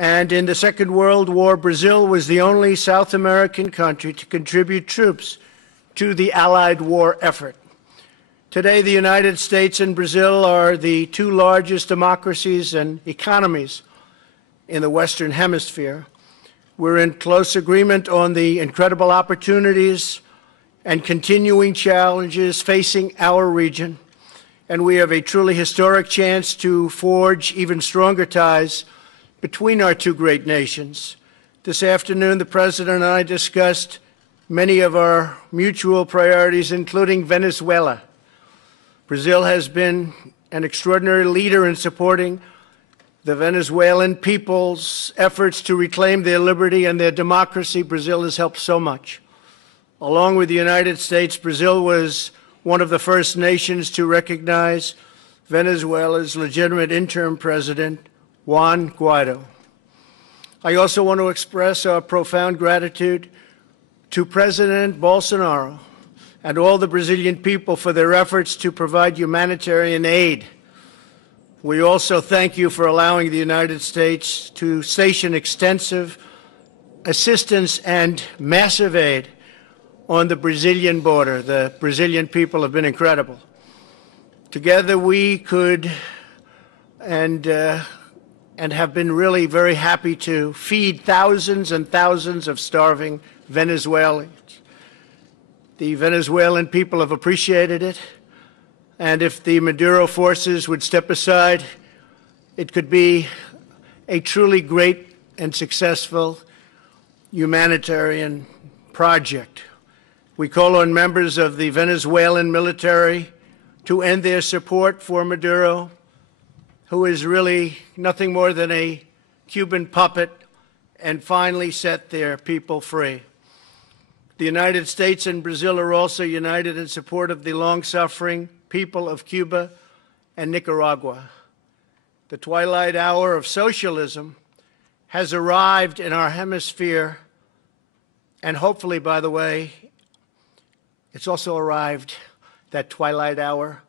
And in the Second World War, Brazil was the only South American country to contribute troops to the Allied war effort. Today, the United States and Brazil are the two largest democracies and economies in the Western Hemisphere. We're in close agreement on the incredible opportunities and continuing challenges facing our region, and we have a truly historic chance to forge even stronger ties between our two great nations. This afternoon, the President and I discussed many of our mutual priorities, including Venezuela. Brazil has been an extraordinary leader in supporting the Venezuelan people's efforts to reclaim their liberty and their democracy. Brazil has helped so much. Along with the United States, Brazil was one of the first nations to recognize Venezuela's legitimate interim president, Juan Guaido. I also want to express our profound gratitude to President Bolsonaro and all the Brazilian people for their efforts to provide humanitarian aid. We also thank you for allowing the United States to station extensive assistance and massive aid on the Brazilian border. The Brazilian people have been incredible. Together we could and have been really very happy to feed thousands and thousands of starving Venezuelans. The Venezuelan people have appreciated it, and if the Maduro forces would step aside, it could be a truly great and successful humanitarian project. We call on members of the Venezuelan military to end their support for Maduro, who is really nothing more than a Cuban puppet, and finally set their people free. The United States and Brazil are also united in support of the long-suffering people of Cuba and Nicaragua. The twilight hour of socialism has arrived in our hemisphere, and hopefully, by the way, it's also arrived, that twilight hour,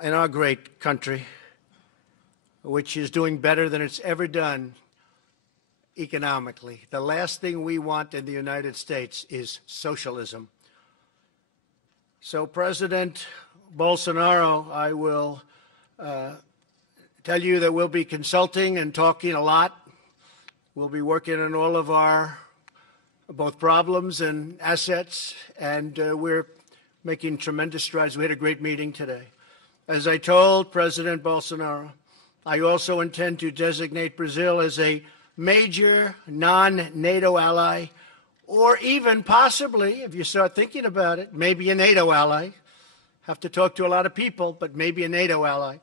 in our great country, which is doing better than it's ever done economically. The last thing we want in the United States is socialism. So, President Bolsonaro, I will tell you that we'll be consulting and talking a lot. We'll be working on all of our both problems and assets, and we're making tremendous strides. We had a great meeting today. As I told President Bolsonaro, I also intend to designate Brazil as a major non-NATO ally, or even possibly, if you start thinking about it, maybe a NATO ally. Have to talk to a lot of people, but maybe a NATO ally,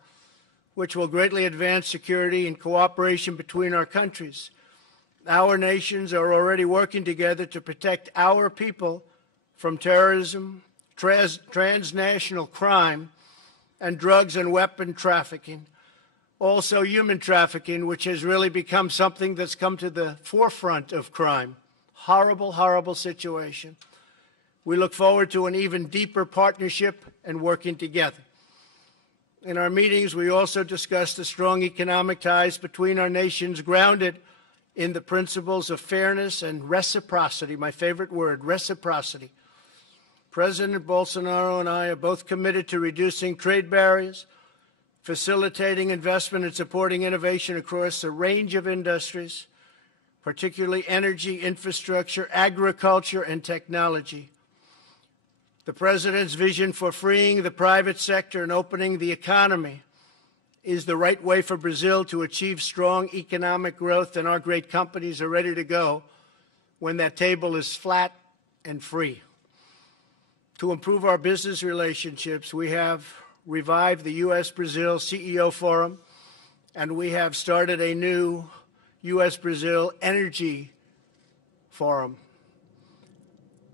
which will greatly advance security and cooperation between our countries. Our nations are already working together to protect our people from terrorism, transnational crime, and drugs and weapon trafficking. Also human trafficking, which has really become something that's come to the forefront of crime. Horrible, horrible situation. We look forward to an even deeper partnership and working together. In our meetings, we also discussed the strong economic ties between our nations grounded in the principles of fairness and reciprocity, my favorite word, reciprocity. President Bolsonaro and I are both committed to reducing trade barriers, facilitating investment and supporting innovation across a range of industries, particularly energy, infrastructure, agriculture, and technology. The President's vision for freeing the private sector and opening the economy is the right way for Brazil to achieve strong economic growth, and our great companies are ready to go when that table is flat and free. To improve our business relationships, we have revived the U.S.-Brazil CEO Forum, and we have started a new U.S.-Brazil Energy Forum.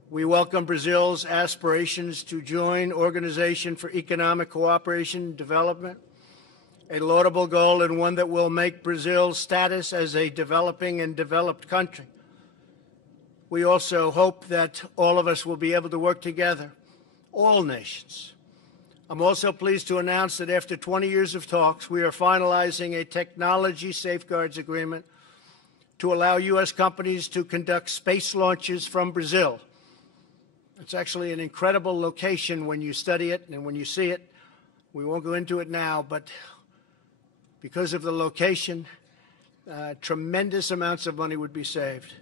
We welcome Brazil's aspirations to join Organization for Economic Cooperation and Development, a laudable goal and one that will make Brazil's status as a developing and developed country. We also hope that all of us will be able to work together, all nations. I'm also pleased to announce that after 20 years of talks, we are finalizing a technology safeguards agreement to allow U.S. companies to conduct space launches from Brazil. It's actually an incredible location when you study it and when you see it. We won't go into it now, but because of the location, tremendous amounts of money would be saved.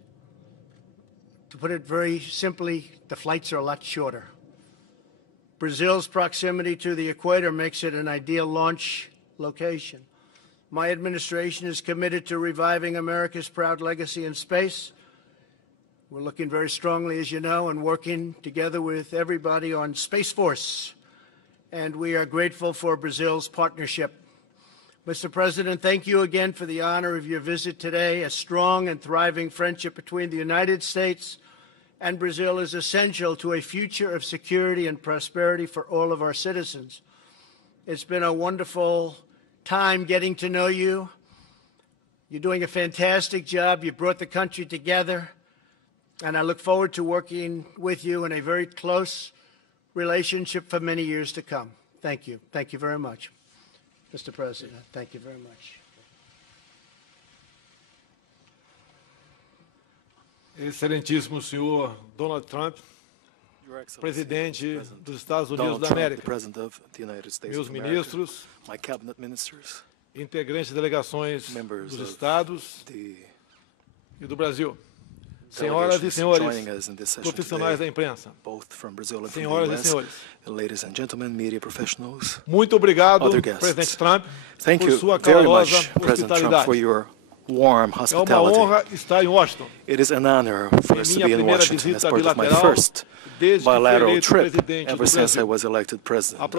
To put it very simply, the flights are a lot shorter. Brazil's proximity to the equator makes it an ideal launch location. My administration is committed to reviving America's proud legacy in space. We're looking very strongly, as you know, and working together with everybody on Space Force. And we are grateful for Brazil's partnership. Mr. President, thank you again for the honor of your visit today. A strong and thriving friendship between the United States and Brazil is essential to a future of security and prosperity for all of our citizens. It's been a wonderful time getting to know you. You're doing a fantastic job. You brought the country together, and I look forward to working with you in a very close relationship for many years to come. Thank you. Thank you very much, Mr. President. Thank you very much. Excelentíssimo senhor Donald Trump, presidente dos Estados Unidos da América, meus ministros, integrantes de delegações dos estados e do Brasil, senhoras e senhores, profissionais da imprensa, senhoras e senhores, muito obrigado, presidente Trump, por sua calorosa hospitalidade. Warm hospitality. É uma honra estar em Washington. It is an honor for us to be in Washington as part of my first bilateral trip ever since I was elected president of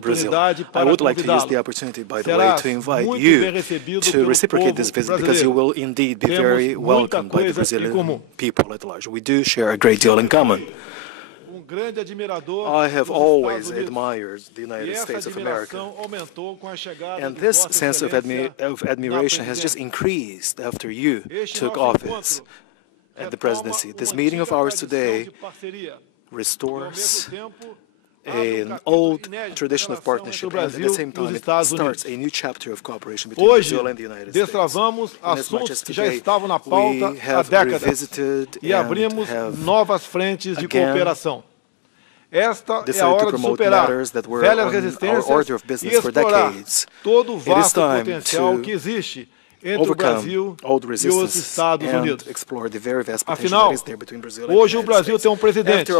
Brazil. I would like to use the opportunity, by the way, to invite you to reciprocate this visit, because you will indeed be very welcomed by the Brazilian people at large. We do share a great deal in common. I have always admired the United States of America, and this sense of admiration has just increased after you took office at the presidency. This meeting of ours today restores an old tradition of partnership, and at the same time it starts a new chapter of cooperation between Brazil and the United States. And as much as today we have revisited e abrimos novas frentes de cooperação. Esta é a hora de superar velhas resistências e explorar todo o vasto potencial que existe entre o Brasil e os Estados Unidos. Afinal, hoje o Brasil tem um presidente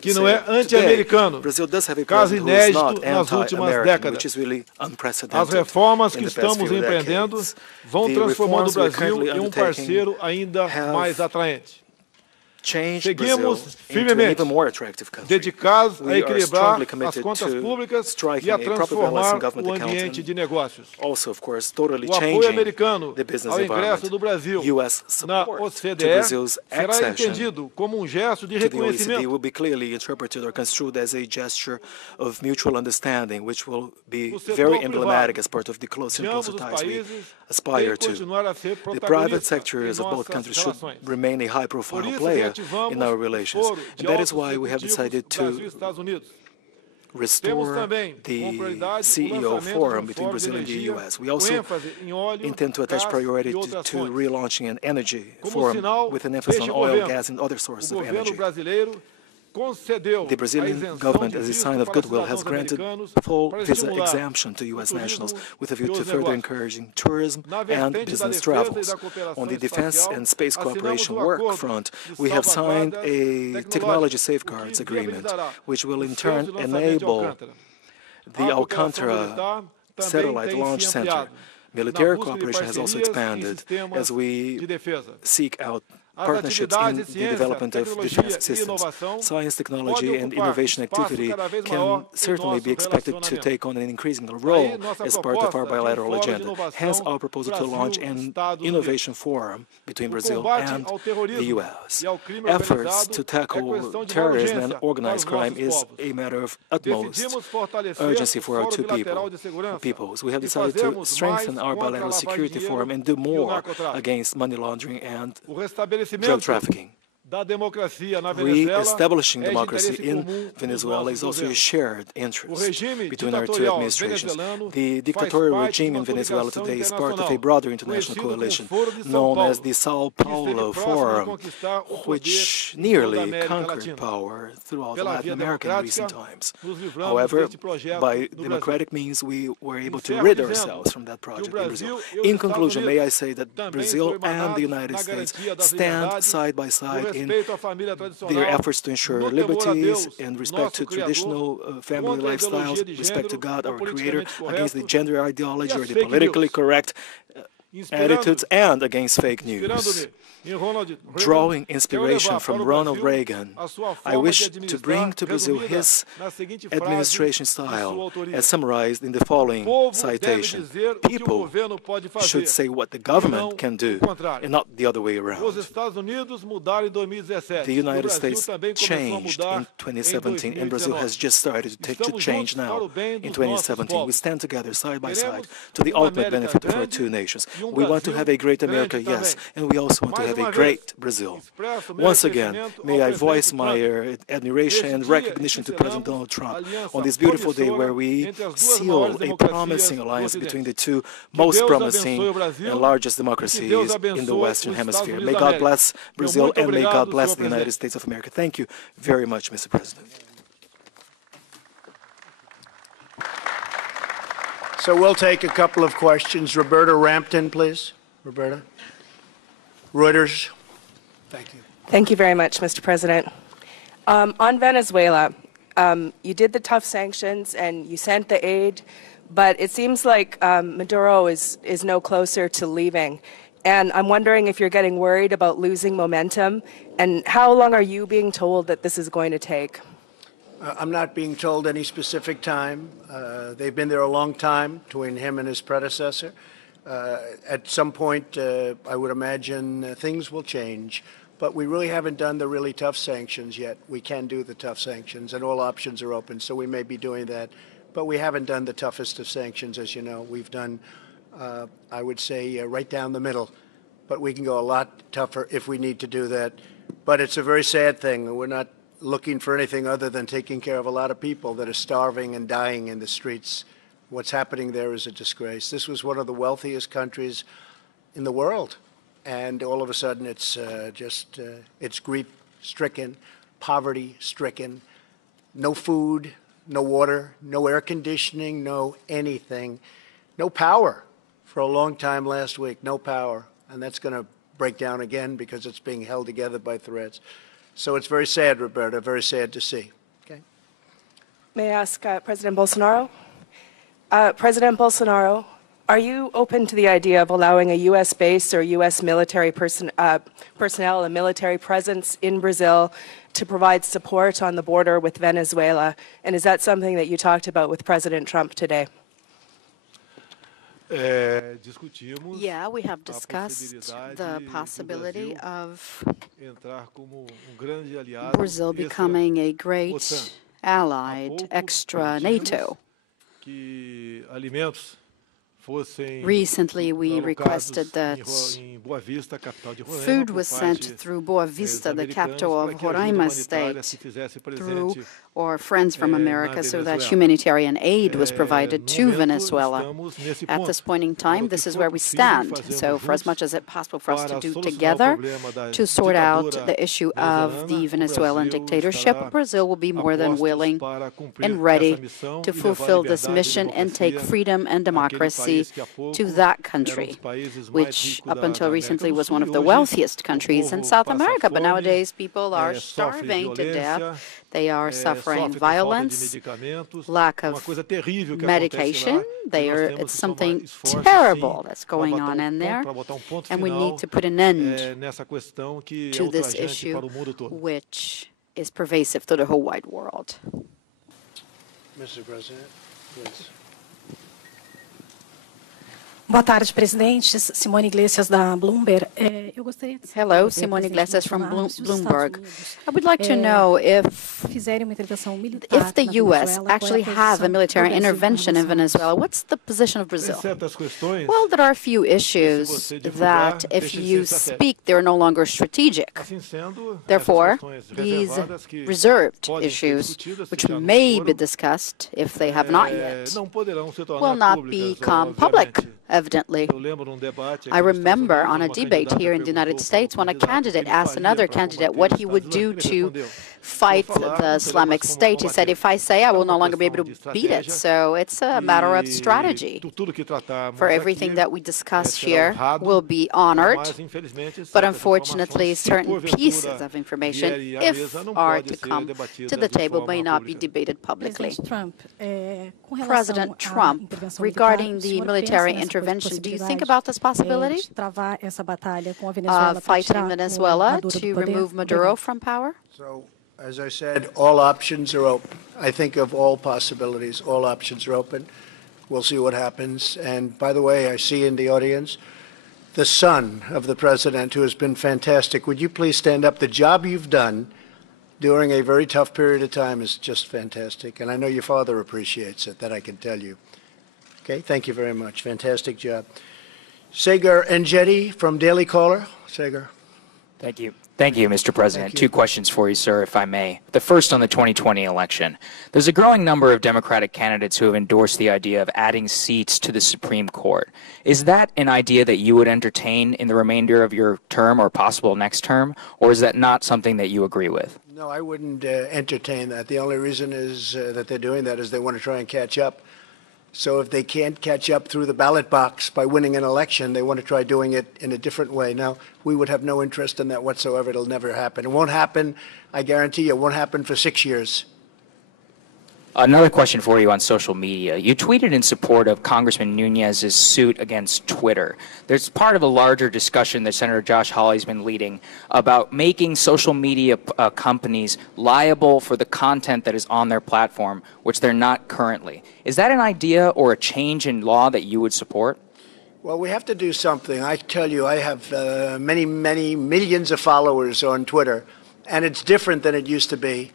que não é anti-americano, caso inédito nas últimas décadas. As reformas que estamos empreendendo vão transformando o Brasil em um parceiro ainda mais atraente. Seguimos firmemente dedicados a equilibrar as contas públicas e a transformar o ambiente de negócios. O apoio americano ao ingresso do Brasil na OCDE será entendido como um gesto de reconhecimento. O continuar a ser protagonista em nossas relações. In our relations. And that is why we have decided to restore the CEO forum between Brazil and the U.S. We also intend to attach priority to relaunching an energy forum with an emphasis on oil, gas, and other sources of energy. The Brazilian government, as a sign of goodwill, has granted full visa exemption to U.S. nationals with a view to further encouraging tourism and business travels. On the defense and space cooperation work front, we have signed a technology safeguards agreement, which will in turn enable the Alcântara Satellite Launch Center. Military cooperation has also expanded as we seek out partnerships in the development of defense systems. Science, technology, and innovation activity can certainly be expected to take on an increasing role as part of our bilateral agenda. Hence, our proposal to launch an innovation forum between Brazil and the U.S. Efforts to tackle terrorism and organized crime is a matter of utmost urgency for our two peoples. We have decided to strengthen our bilateral security forum and do more against money laundering and drug trafficking. Re-establishing democracy in Venezuela is also a shared interest between our two administrations. The dictatorial regime in Venezuela today is part of a broader international coalition known as the Sao Paulo Forum, which nearly conquered power throughout Latin America in recent times. However, by democratic means, we were able to rid ourselves from that project in Brazil. In conclusion, may I say that Brazil and the United States stand side by side in their efforts to ensure liberties and respect to traditional family lifestyles, respect to God, our Creator, against the gender ideology or the politically correct attitudes, and against fake news. Drawing inspiration from Ronald Reagan, I wish to bring to Brazil his administration style as summarized in the following citation. People should say what the government can do and not the other way around. The United States changed in 2017 and Brazil has just started to change now in 2017. We stand together side by side to the ultimate benefit of our two nations. We want to have a great America, yes, and we also want to have a great Brazil. Once again, may I voice my admiration and recognition to President Donald Trump on this beautiful day where we seal a promising alliance between the two most promising and largest democracies in the Western Hemisphere. May God bless Brazil and may God bless the United States of America. Thank you very much, Mr. President. So we'll take a couple of questions. Roberta Rampton, please. Roberta. Reuters. Thank you. Thank you very much, Mr. President. On Venezuela, you did the tough sanctions and you sent the aid, but it seems like Maduro is no closer to leaving. And I'm wondering if you're getting worried about losing momentum, and how long are you being told that this is going to take? I'm not being told any specific time. They've been there a long time, between him and his predecessor. At some point, I would imagine things will change, but we really haven't done the really tough sanctions yet. We can do the tough sanctions, and all options are open, so we may be doing that. But we haven't done the toughest of sanctions, as you know. We've done, I would say, right down the middle, but we can go a lot tougher if we need to do that. But it's a very sad thing. We're not looking for anything other than taking care of a lot of people that are starving and dying in the streets. What's happening there is a disgrace. This was one of the wealthiest countries in the world, and all of a sudden it's it's grief-stricken, poverty-stricken, no food, no water, no air conditioning, no anything, no power for a long time last week, no power, and that's going to break down again because it's being held together by threats. So it's very sad, Roberta, very sad to see. Okay. May I ask President Bolsonaro? President Bolsonaro, are you open to the idea of allowing a U.S. base or U.S. military personnel, a military presence in Brazil to provide support on the border with Venezuela? And is that something that you talked about with President Trump today? Yeah, we have discussed the possibility of Brazil becoming a great allied extra NATO. Recently, we requested that food was sent through Boa Vista, the capital of Roraima state, through or Friends from America, so that humanitarian aid was provided to Venezuela. At this point in time, this is where we stand. So for as much as it's possible for us to do together to sort out the issue of the Venezuelan dictatorship, Brazil will be more than willing and ready to fulfill this mission and take freedom and democracy to that country, which up until recently was one of the wealthiest countries in South America. But nowadays, people are starving to death. They are suffering violence, lack of medication. It's something terrible that's going on in there, and we need to put an end to this issue, which is pervasive to the whole wide world. Mr. President, please. Boa tarde, presidente. Simone Iglesias, da Bloomberg. Eu gostaria de saber, Hello, Simone Iglesias from Bloomberg. I would like to know if the U.S. actually have a military intervention in Venezuela, what's the position of Brazil? Well, there are a few issues that, if you speak, they're no longer strategic. Therefore, these reserved issues, which may be discussed if they have not yet, will not become public, evidently. I remember on a debate here in the United States when a candidate asked another candidate what he would do to fight the Islamic State. He said, if I say, I will no longer be able to beat it. So it's a matter of strategy. For everything that we discuss here will be honored, but unfortunately, certain pieces of information, if are to come to the table, may not be debated publicly. President Trump, regarding the military intervention, do you think about this possibility of fighting Venezuela to remove Maduro from power? So, as I said, all options are open. I think of all possibilities. All options are open. We'll see what happens. And by the way, I see in the audience the son of the president, who has been fantastic. Would you please stand up? The job you've done during a very tough period of time is just fantastic. And I know your father appreciates it, that I can tell you. Okay, thank you very much. Fantastic job. Sagar Enjeti from Daily Caller. Sagar. Thank you. Thank you, Mr. President. Two questions for you, sir, if I may. The first on the 2020 election. There's a growing number of Democratic candidates who have endorsed the idea of adding seats to the Supreme Court. Is that an idea that you would entertain in the remainder of your term or possible next term, or is that not something that you agree with? No, I wouldn't entertain that. The only reason is that they're doing that is they want to try and catch up. So if they can't catch up through the ballot box by winning an election, they want to try doing it in a different way. Now, we would have no interest in that whatsoever. It'll never happen. It won't happen, I guarantee you, it won't happen for 6 years. Another question for you on social media. You tweeted in support of Congressman Nunez's suit against Twitter. There's part of a larger discussion that Senator Josh Hawley's been leading about making social media companies liable for the content that is on their platform, which they're not currently. Is that an idea or a change in law that you would support? Well, we have to do something. I tell you, I have many millions of followers on Twitter, and it's different than it used to be.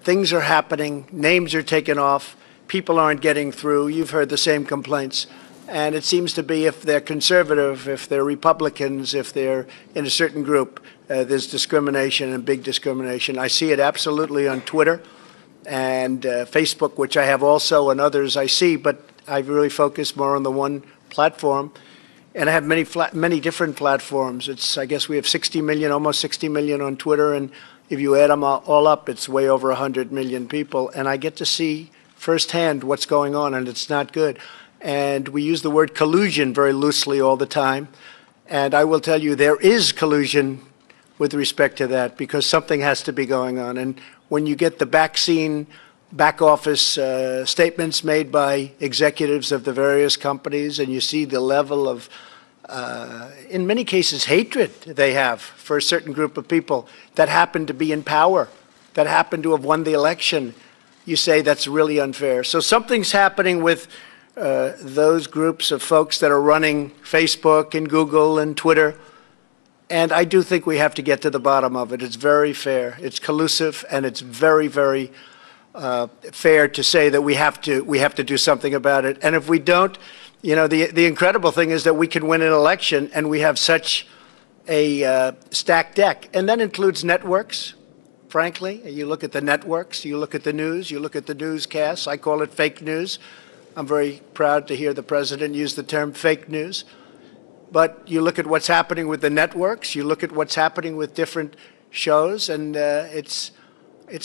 Things are happening, names are taken off, people aren't getting through. You've heard the same complaints. And it seems to be if they're conservative, if they're Republicans, if they're in a certain group, there's discrimination and big discrimination. I see it absolutely on Twitter and Facebook, which I have also, and others I see, but I really focus more on the one platform. And I have many different platforms. I guess we have 60 million, almost 60 million on Twitter, and if you add them all up, it's way over 100 million people. And I get to see firsthand what's going on, and it's not good. And we use the word collusion very loosely all the time. And I will tell you, there is collusion with respect to that, because something has to be going on. And when you get the back office statements made by executives of the various companies, and you see the level of in many cases, hatred they have for a certain group of people that happen to be in power, that happen to have won the election, you say that's really unfair. So something's happening with those groups of folks that are running Facebook and Google and Twitter, and I do think we have to get to the bottom of it. It's very fair. It's collusive, and it's very, very fair to say that we have to do something about it. And if we don't, you know, the incredible thing is that we can win an election, and we have such a stacked deck. And that includes networks, frankly. You look at the networks, you look at the news, you look at the newscasts. I call it fake news. I'm very proud to hear the president use the term fake news. But you look at what's happening with the networks, you look at what's happening with different shows, and it's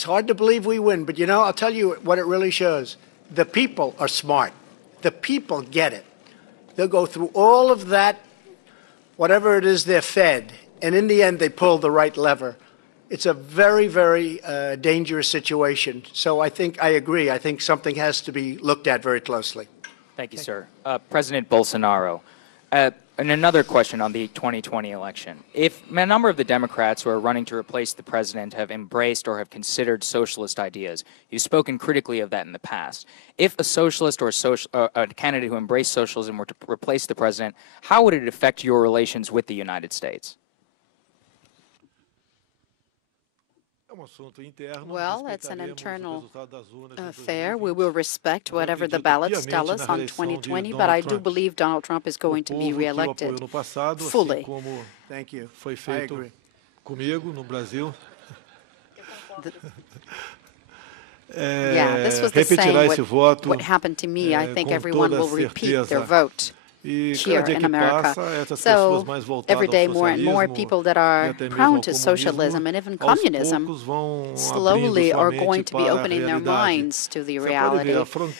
hard to believe we win. But, you know, I'll tell you what it really shows. The people are smart. The people get it. They'll go through all of that, whatever it is they're fed, and in the end they pull the right lever. It's a very, very dangerous situation. So I agree. I think something has to be looked at very closely. Thank you, sir. President Bolsonaro, And another question on the 2020 election. If a number of the Democrats who are running to replace the president have embraced or have considered socialist ideas, you've spoken critically of that in the past. If a socialist or a candidate who embraced socialism were to replace the president, how would it affect your relations with the United States? Well, it's an internal affair. We will respect whatever the ballots tell us on 2020, but I do believe Donald Trump is going to be reelected fully. Thank you. Foi I agree. Comigo no Brasil. Yeah, this was the same what happened to me. I think everyone will repeat their vote here in America. So every day more and more people that are prone to socialism and even communism slowly are going to be opening their minds to the reality.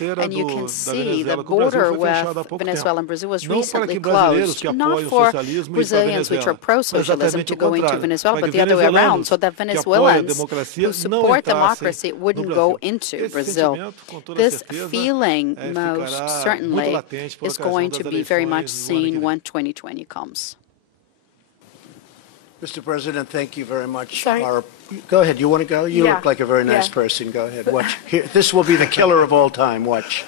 And you can see the border with Venezuela and Brazil was recently closed, not for Brazilians which are pro-socialism to go into Venezuela, but the other way around, so that Venezuelans who support democracy wouldn't go into Brazil. This feeling most certainly is going to be very much seen when 2020 comes. Mr. President, thank you very much. Sorry. Go ahead. You want to go? You Yeah. look like a very nice Yeah. person. Go ahead. Watch. Here, this will be the killer of all time. Watch.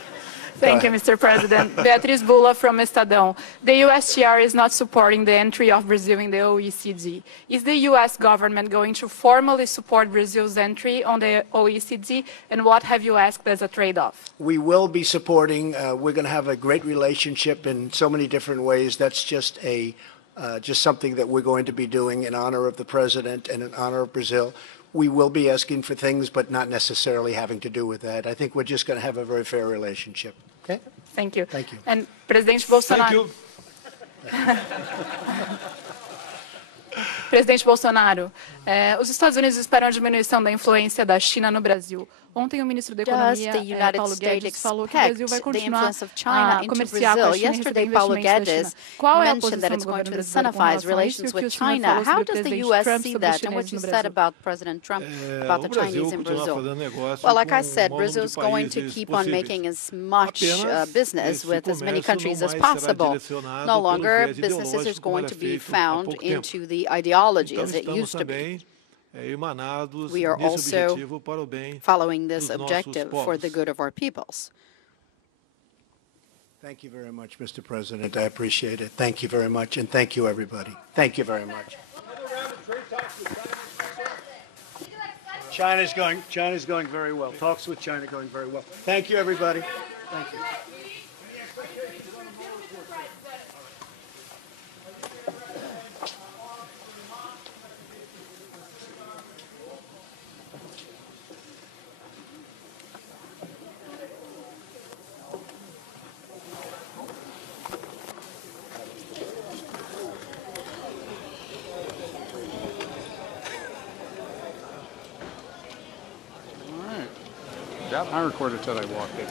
Thank you, Mr. President. Beatriz Bula from Estadão. The USTR is not supporting the entry of Brazil in the OECD. Is the U.S. government going to formally support Brazil's entry on the OECD, and what have you asked as a trade-off? We will be supporting. We're going to have a great relationship in so many different ways. That's just something that we're going to be doing in honor of the president and in honor of Brazil. We will be asking for things, but not necessarily having to do with that. I think we're just going to have a very fair relationship. Okay? Thank you. Thank you. And Presidente Bolsonaro. Presidente Bolsonaro, os Estados Unidos esperam a diminuição da influência da China no Brasil. Ontem o ministro da Economia, Paulo Guedes, falou que o Brasil vai continuar a comerciar com a China e receber investimentos da China. Qual é a posição do governo brasileiro com relação a isso e o que o senhor falou sobre o presidente Trump sobre os chineses no Brasil? About President Trump about the Chinese in Brazil? Well, like I said, Brazil is going to keep on making as much business with as many countries as possible. No longer businesses is going to be found into the ideology as it used to be. We are also following this objective for the good of our peoples. Thank you very much, Mr. President. I appreciate it. Thank you very much, and thank you, everybody. Thank you very much. China's going very well. Talks with China going very well. Thank you, everybody. Thank you. I recorded till I walked in.